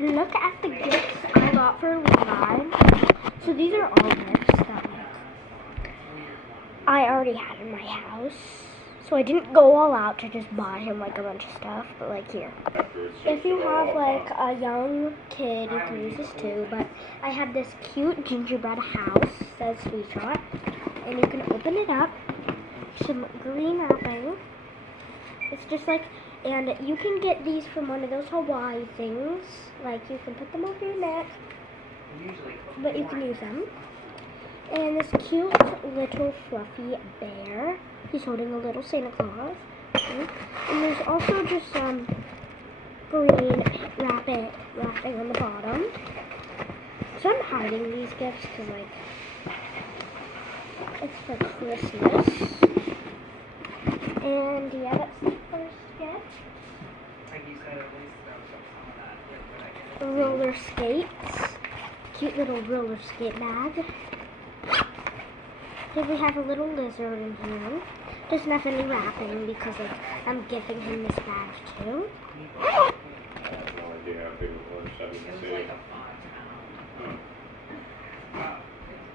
Look at the gifts I got for Levi. So these are all gifts that I already had in my house. So I didn't go all out to just buy him like a bunch of stuff, but like here. If you have like a young kid, you can use this too, but I have this cute gingerbread house that says Sweet Shot, and you can open it up, some green wrapping. It's just like, and you can get these from one of those Hawaii things, like you can put them over your neck, but you can use them. And this cute little fluffy bear. He's holding a little Santa Claus. And there's also just some green wrapping on the bottom. So I'm hiding these gifts because, like, it's for Christmas. And yeah, that's the first gift. Like you said, at least there was some of that. Roller skates. Cute little roller skate bag. Here we have a little lizard in here. Doesn't have any wrapping because like I'm giving him this bag too. I have no idea how big it was. I didn't see it.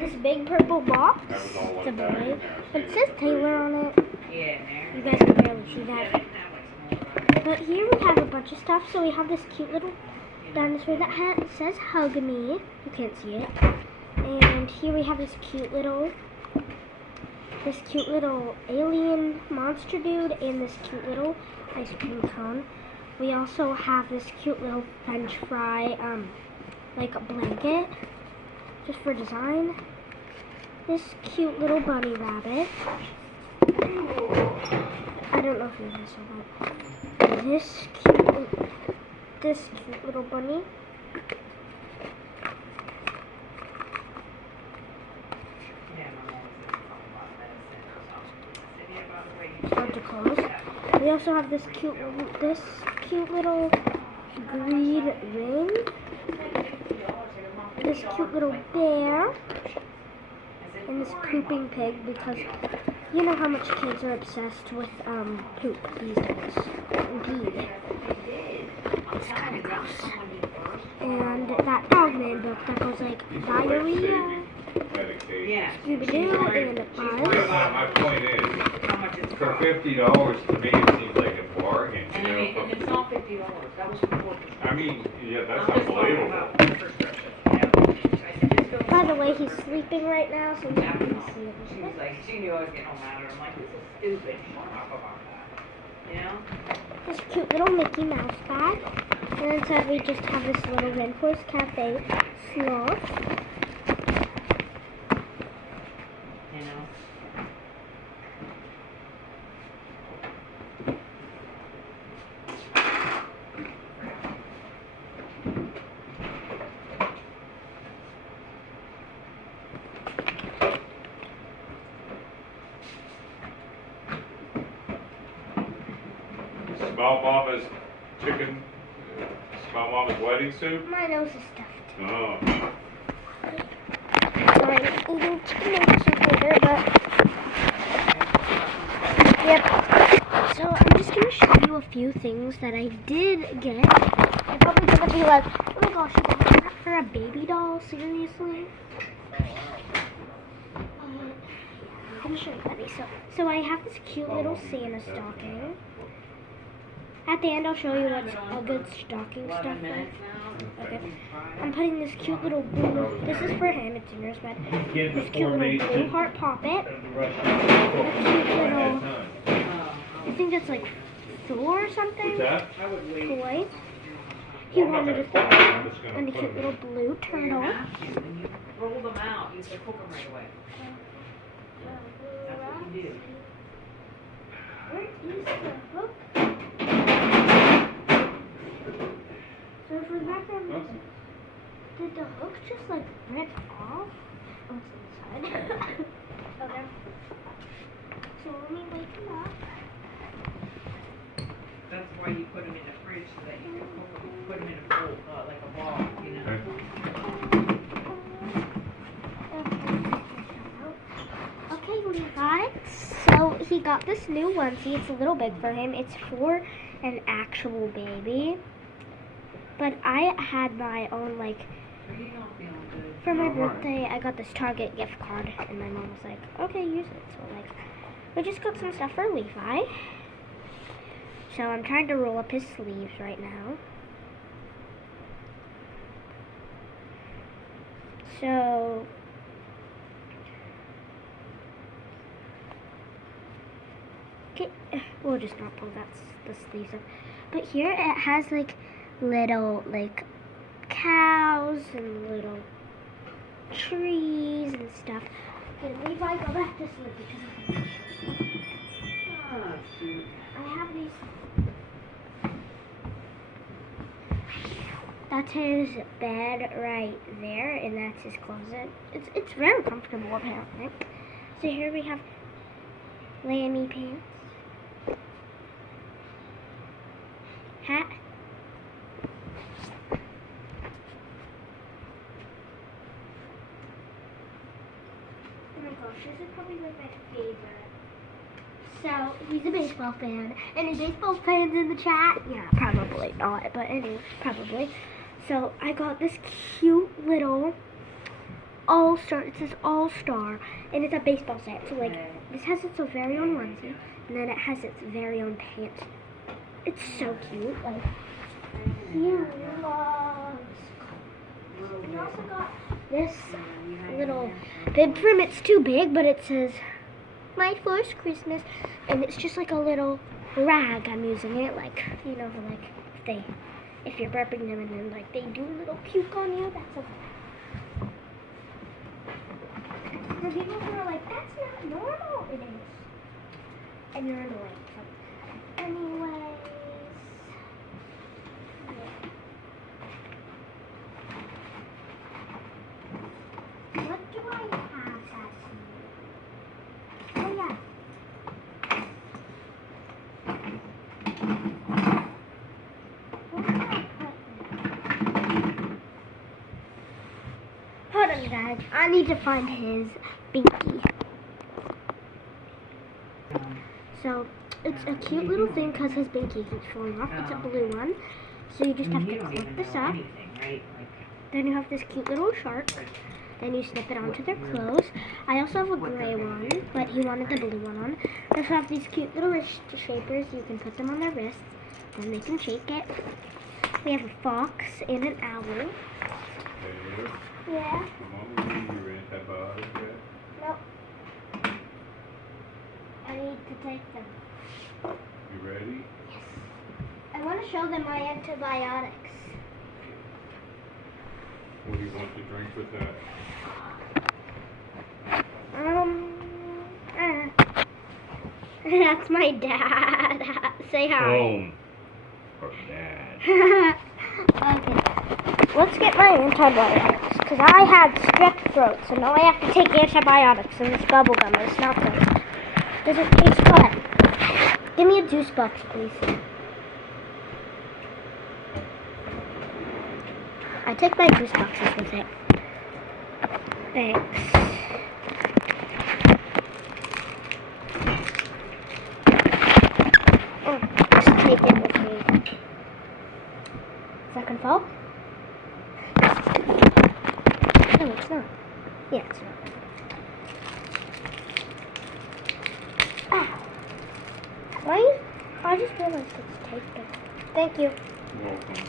This big purple box, That was all the one bag boy. in there. It says Taylor on it. You guys can barely see that. But here we have a bunch of stuff. So we have this cute little dinosaur that says "Hug Me." You can't see it. And here we have this cute little alien monster dude and this cute little ice cream cone. We also have this cute little French fry, like a blanket, just for design. This cute little bunny rabbit. I don't know if you guys saw that. This cute little bunny. Hard to close. We also have this cute little green ring. This cute little bear. And this pooping pig, because you know how much kids are obsessed with poop these days. Indeed. It's kind of gross. And that Dogman book that goes like diarrhea, Scooby-Doo, and Buzz. My point is, for $50 to me it seems like a bargain. And it's not $50. That was for I mean, yeah, that's unbelievable. By the way, he's sleeping right now, so you can see him. She was like, she knew I was getting home at her. I'm like, this is stupid. Shut up about that. You know? This cute little Mickey Mouse bag. And inside we just have this little Rainforest Cafe sloth. You know? Small Mama's chicken, Small Mama's wedding soup? My nose is stuffed. Oh. I'm eating chicken noodle soup later, but yep. So I'm just gonna show you a few things that I did get. You're probably gonna be like, oh my gosh, you got that for a baby doll? Seriously? I'm gonna show you that. So I have this cute little Santa stocking. At the end, I'll show you what's a good stocking stuff. Okay. I'm putting this cute little blue. This is for him. It's in yours, but this cute little blue heart poppet. A cute little. I think that's like Thor or something. Toy. He wanted a Thor and a cute little blue turtle. Roll them out. You can cook them right away. That's what you do. Where is the hook? So for the background, did the hook just like rip off? Oh, it's inside. Okay. So let me wake him up. That's why you put them in the fridge so that you can cook them, put them in a bowl, like a ball, you know. Okay, Levi. So he got this new onesie. It's a little big for him. It's for an actual baby. But I had my own, like, Are you not feeling good? for my Alright. birthday, I got this Target gift card, and my mom was like, okay, use it. So, like, we just got some stuff for Levi. So I'm trying to roll up his sleeves right now. So, okay, we'll just not pull the sleeves up. But here it has, like, little, like, cows and little trees and stuff. And Levi, go back to sleep because Ah, shoot. I have these. That's his bed right there, and that's his closet. It's very comfortable apparently. So here we have lammy pants, hat. Oh my gosh, this is probably like my favorite. So, he's a baseball fan. Any baseball fans in the chat? Yeah, probably not, but anyway, probably. So, I got this cute little All-Star. It says All-Star, and it's a baseball set. So, like, this has its very own onesie, and then it has its very own pants. It's so cute. Like, he loves. We also got this little bib for him. It's too big, but it says my first Christmas, and it's just like a little rag. I'm using it, like, you know, like if you're burping them and then like they do a little puke on you, that's okay. For people who are like, that's not normal, it is, and you're annoying. So, anyways, yeah. What do I have that's new? Oh yeah. Hold on, guys. I need to find his binky. So, it's a cute little thing because his binky keeps falling off. It's a blue one. So you just have to clip this up. Right? Then you have this cute little shark. Then you snip it onto their clothes. I also have a gray one, but he wanted the blue one on. I also have these cute little wrist shapers. You can put them on their wrists, and they can shake it. We have a fox and an owl. Hey, Yeah. Mom, you antibiotics yet? Nope. I need to take them. You ready? Yes. I want to show them my antibiotics. What do you want to drink with that? That's my dad. Say hi. Home. Or dad. Okay. Let's get my antibiotics. Because I had strep throat, so now I have to take antibiotics. And this bubble gum is not good. Does it taste good? Give me a juice box, please. I take my juice boxes with it. Thanks. Oh, just take it with me. Second fall? No, it's not. Yeah, it's not. Ah. Why? I just realized it's taped. Thank you. Welcome.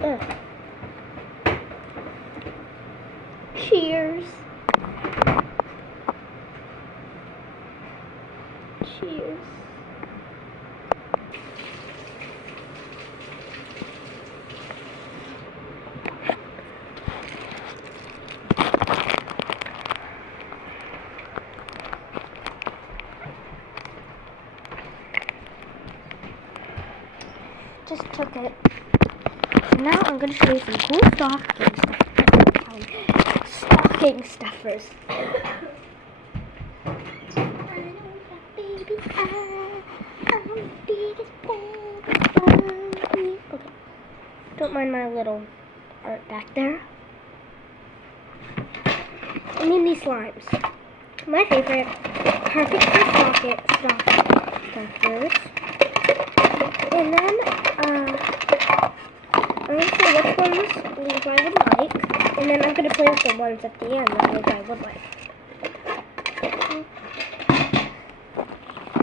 Ugh. Cheers. Cheers. Just took it. So now I'm going to show you some cool stocking stuffers. Stocking stuffers. Don't mind my little art back there. I need these slimes. My favorite, perfect for stuffers. And then, I'm going to say which ones Levi would like. And then I'm going to play with the ones at the end that Levi would like.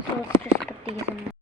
So let's just put these in.